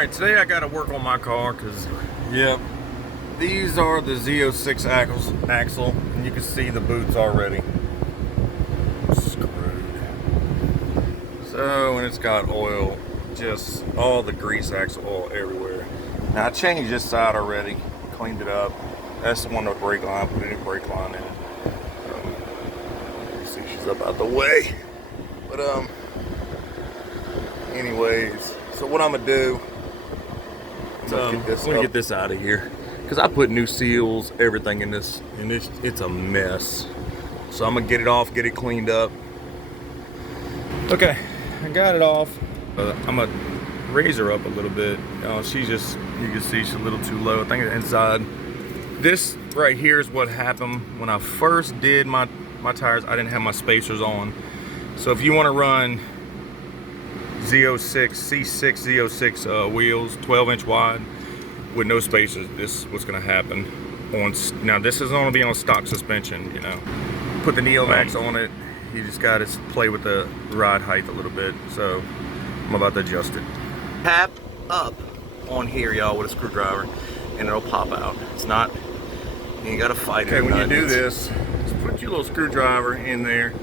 Alright, today I gotta work on my car because, yep, these are the Z06 axle, and you can see the boots already screwed. So, and it's got oil, just all the grease axle oil everywhere. Now I changed this side already, cleaned it up. That's the one with the brake line, put a new brake line in it. See, she's up out the way. But anyways, so what I'm gonna do, let me get this out of here because I put new seals, everything in this, and it's a mess. So I'm gonna get it off, get it cleaned up. Okay, I got it off. I'm gonna raise her up a little bit. She's just, you can see she's a little too low. I think inside. This right here is what happened when I first did my tires. I didn't have my spacers on. So if you want to run Z06, C6 Z06 wheels, 12-inch wide, with no spacers, this is what's going to happen. Now this is going to be on stock suspension, you know. Put the Neomax on it. You just got to play with the ride height a little bit. So I'm about to adjust it. Tap up on here, y'all, with a screwdriver, and it'll pop out. It's not, you ain't got to fight it. Okay, when you do this, just put your little screwdriver in there.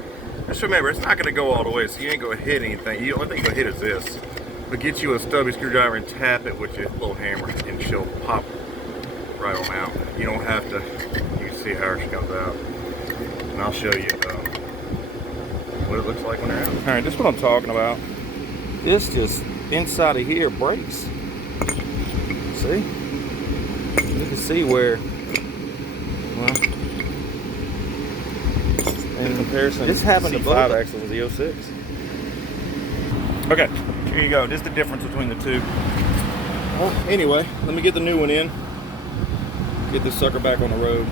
Just remember, it's not going to go all the way, so you ain't going to hit anything. The only thing you're going to hit is this. But get you a stubby screwdriver and tap it with your little hammer, and she'll pop right on out. You don't have to, you can see how she comes out. And I'll show you what it looks like when they're out. Alright, this is what I'm talking about. This just, inside of here, breaks. See? You can see where, well, in comparison, this happened to 5 axles of the Z06. Okay, here you go. This is the difference between the two. Well, anyway, let me get the new one in. Get this sucker back on the road.